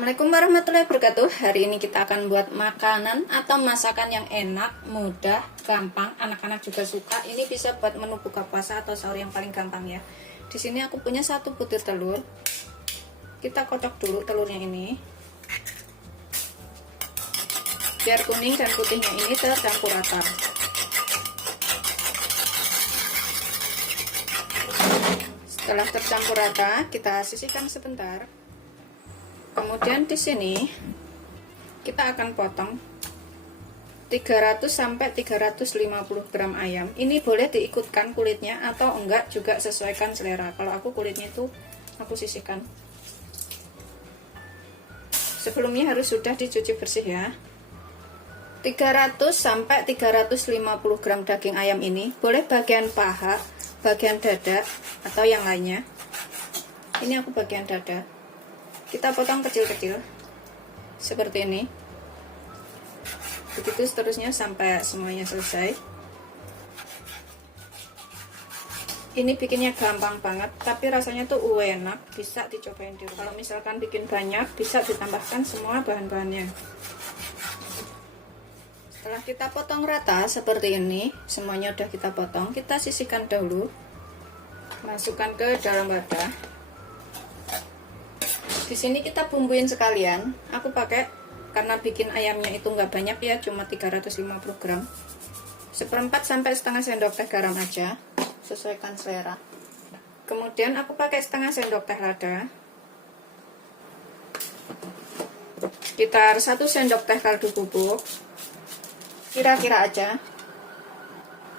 Assalamualaikum warahmatullahi wabarakatuh. Hari ini kita akan buat makanan atau masakan yang enak, mudah, gampang, anak-anak juga suka. Ini bisa buat menu buka puasa atau sahur yang paling gampang ya. Di sini aku punya 1 butir telur. Kita kocok dulu telurnya ini, biar kuning dan putihnya ini tercampur rata. Setelah tercampur rata, kita sisihkan sebentar. Kemudian di sini kita akan potong 300 sampai 350 gram ayam. Ini boleh diikutkan kulitnya atau enggak, juga sesuaikan selera. Kalau aku kulitnya itu aku sisihkan. Sebelumnya harus sudah dicuci bersih ya. 300 sampai 350 gram daging ayam ini, boleh bagian paha, bagian dada atau yang lainnya. Ini aku bagian dada. Kita potong kecil-kecil seperti ini, begitu seterusnya sampai semuanya selesai. Ini bikinnya gampang banget, tapi rasanya tuh enak, bisa dicobain di rumah. Kalau misalkan bikin banyak, bisa ditambahkan semua bahan-bahannya. Setelah kita potong rata seperti ini, semuanya udah kita potong, kita sisihkan dahulu, masukkan ke dalam wadah. Di sini kita bumbuin sekalian. Aku pakai, karena bikin ayamnya itu nggak banyak ya, cuma 350 gram. 1/4 sampai setengah sendok teh garam aja, sesuaikan selera. Kemudian aku pakai setengah sendok teh lada, sekitar 1 sendok teh kaldu bubuk, kira-kira aja.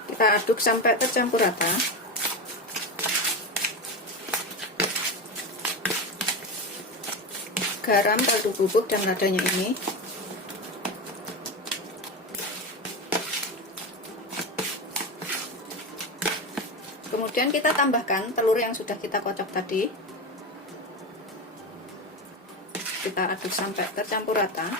Kita aduk sampai tercampur rata. Garam, kaldu bubuk, dan ladanya ini. Kemudian kita tambahkan telur yang sudah kita kocok tadi. Kita aduk sampai tercampur rata.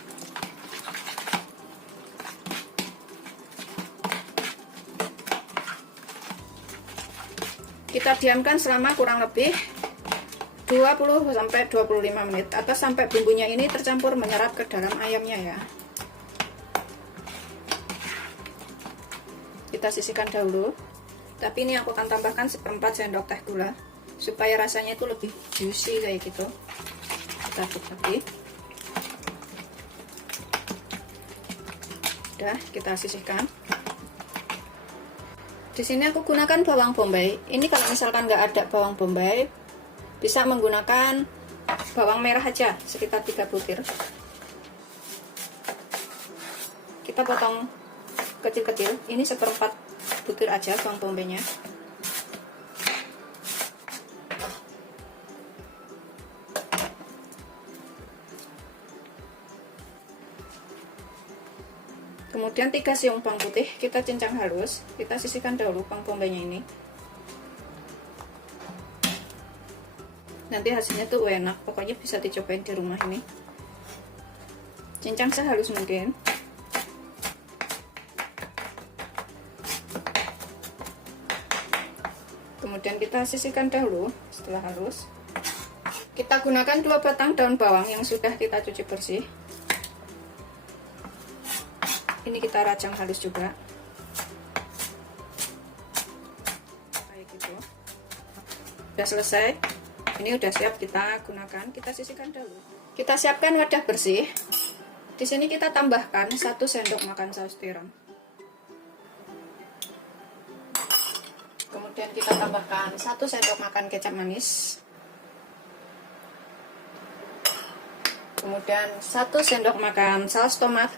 Kita diamkan selama kurang lebih 20 sampai 25 menit atau sampai bumbunya ini tercampur menyerap ke dalam ayamnya ya. Kita sisihkan dahulu. Tapi ini aku akan tambahkan 1/4 sendok teh gula supaya rasanya itu lebih juicy kayak gitu. Kita aduk lagi. Udah, kita sisihkan. Di sini aku gunakan bawang bombay. Ini kalau misalkan nggak ada bawang bombay, bisa menggunakan bawang merah aja, sekitar 3 butir. Kita potong kecil-kecil. Ini 1/4 butir aja bawang bombaynya. Kemudian 3 siung bawang putih kita cincang halus. Kita sisihkan dahulu bawang bombaynya ini. Nanti hasilnya tuh enak, pokoknya bisa dicobain di rumah ini. Cincang sehalus mungkin. Kemudian kita sisihkan dahulu. Setelah halus, kita gunakan 2 batang daun bawang yang sudah kita cuci bersih. Ini kita rajang halus juga, kayak gitu. Udah selesai. Ini udah siap kita gunakan. Kita sisihkan dahulu. Kita siapkan wadah bersih. Di sini kita tambahkan 1 sendok makan saus tiram. Kemudian kita tambahkan 1 sendok makan kecap manis. Kemudian 1 sendok makan saus tomat.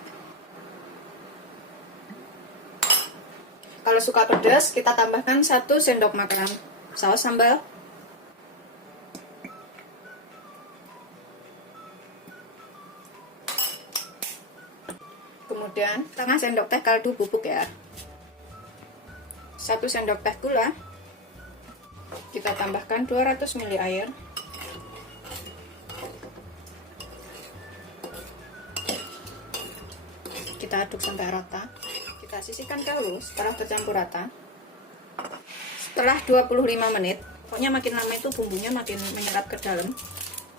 Kalau suka pedas, kita tambahkan 1 sendok makan saus sambal. Kemudian setengah sendok teh kaldu bubuk ya. 1 sendok teh gula. Kita tambahkan 200 ml air. Kita aduk sampai rata. Kita sisihkan dahulu setelah tercampur rata. Setelah 25 menit, pokoknya makin lama itu bumbunya makin menyerap ke dalam.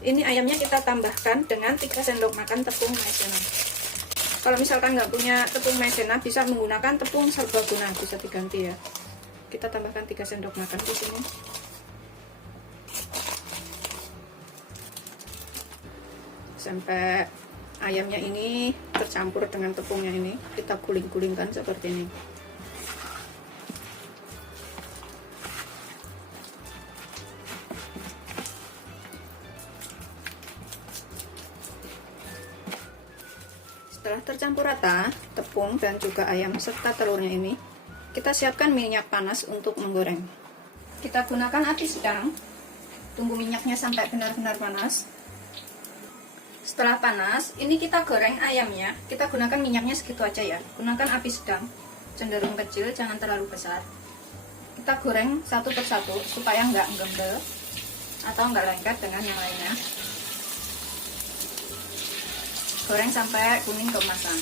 Ini ayamnya kita tambahkan dengan 3 sendok makan tepung maizena. Kalau misalkan nggak punya tepung maizena, bisa menggunakan tepung serbaguna, bisa diganti ya. Kita tambahkan 3 sendok makan di sini. Sampai ayamnya ini tercampur dengan tepungnya ini, kita guling-gulingkan seperti ini. Setelah tercampur rata tepung dan juga ayam serta telurnya ini, kita siapkan minyak panas untuk menggoreng. Kita gunakan api sedang, tunggu minyaknya sampai benar-benar panas. Setelah panas, ini kita goreng ayamnya. Kita gunakan minyaknya segitu aja ya. Gunakan api sedang, cenderung kecil, jangan terlalu besar. Kita goreng satu persatu supaya nggak gembel atau nggak lengket dengan yang lainnya. Goreng sampai kuning keemasan.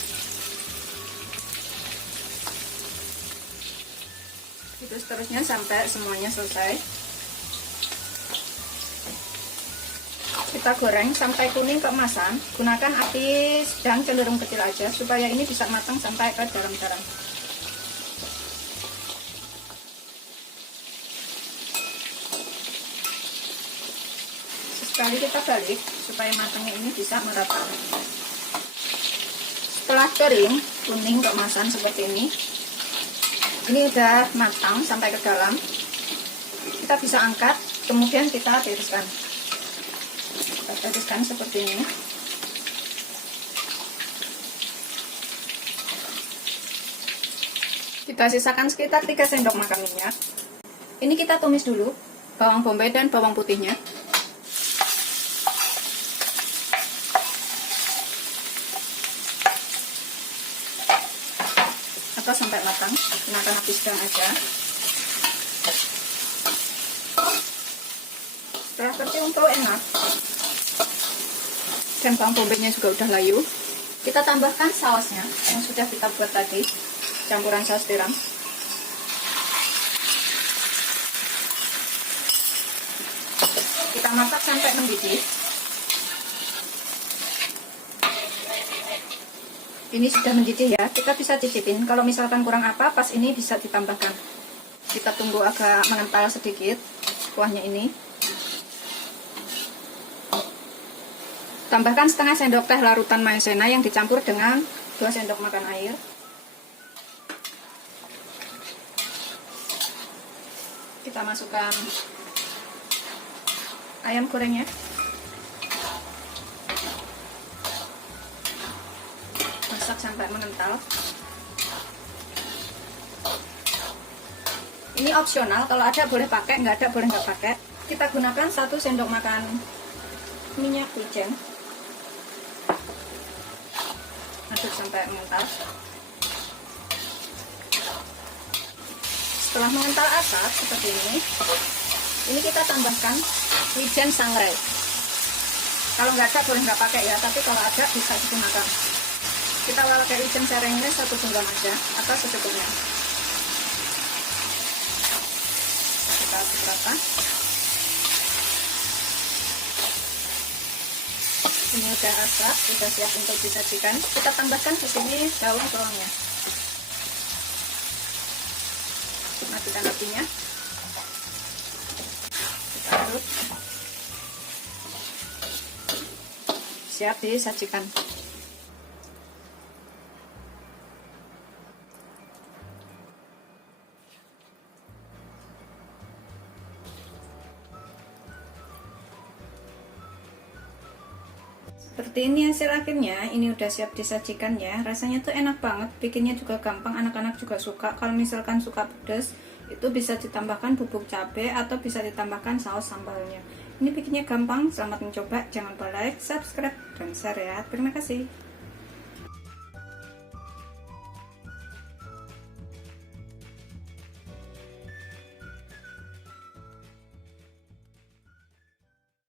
Itu seterusnya sampai semuanya selesai. Kita goreng sampai kuning keemasan. Gunakan api sedang cenderung kecil aja supaya ini bisa matang sampai ke dalam-dalam. Sesekali kita balik supaya matangnya ini bisa merata. Setelah kering, kuning keemasan seperti ini udah matang sampai ke dalam. Kita bisa angkat, kemudian kita tiriskan. Kita tiriskan seperti ini. Kita sisakan sekitar 3 sendok makan minyak. Ini kita tumis dulu bawang bombay dan bawang putihnya. Atau sampai matang, gunakan api sedang aja. Setelah tercium bau enak dan bawang bombaynya juga udah layu, kita tambahkan sausnya yang sudah kita buat tadi, campuran saus tiram. Kita masak sampai mendidih. Ini sudah mendidih ya, kita bisa cicipin. Kalau misalkan kurang apa, pas ini bisa ditambahkan. Kita tunggu agak mengental sedikit kuahnya ini. Tambahkan setengah sendok teh larutan maizena yang dicampur dengan 2 sendok makan air. Kita masukkan ayam gorengnya. Masak sampai mengental. Ini opsional, kalau ada boleh pakai, nggak ada boleh nggak pakai. Kita gunakan 1 sendok makan minyak wijen. Aduk sampai mengental. Setelah mengental asap seperti ini kita tambahkan wijen sangrai. Kalau nggak ada boleh nggak pakai ya, tapi kalau ada bisa digunakan. Kita pakai wijen serengnya 1 genggam aja atau secukupnya. Kita aduk rata. Ini udah asap, sudah siap untuk disajikan. Kita tambahkan di sini daun bawangnya. Matikan apinya. Kita aduk. Siap disajikan. Seperti ini hasil akhirnya. Ini udah siap disajikan ya. Rasanya tuh enak banget, bikinnya juga gampang, anak-anak juga suka. Kalau misalkan suka pedas, itu bisa ditambahkan bubuk cabai atau bisa ditambahkan saus sambalnya. Ini bikinnya gampang. Selamat mencoba. Jangan lupa like, subscribe, dan share ya. Terima kasih.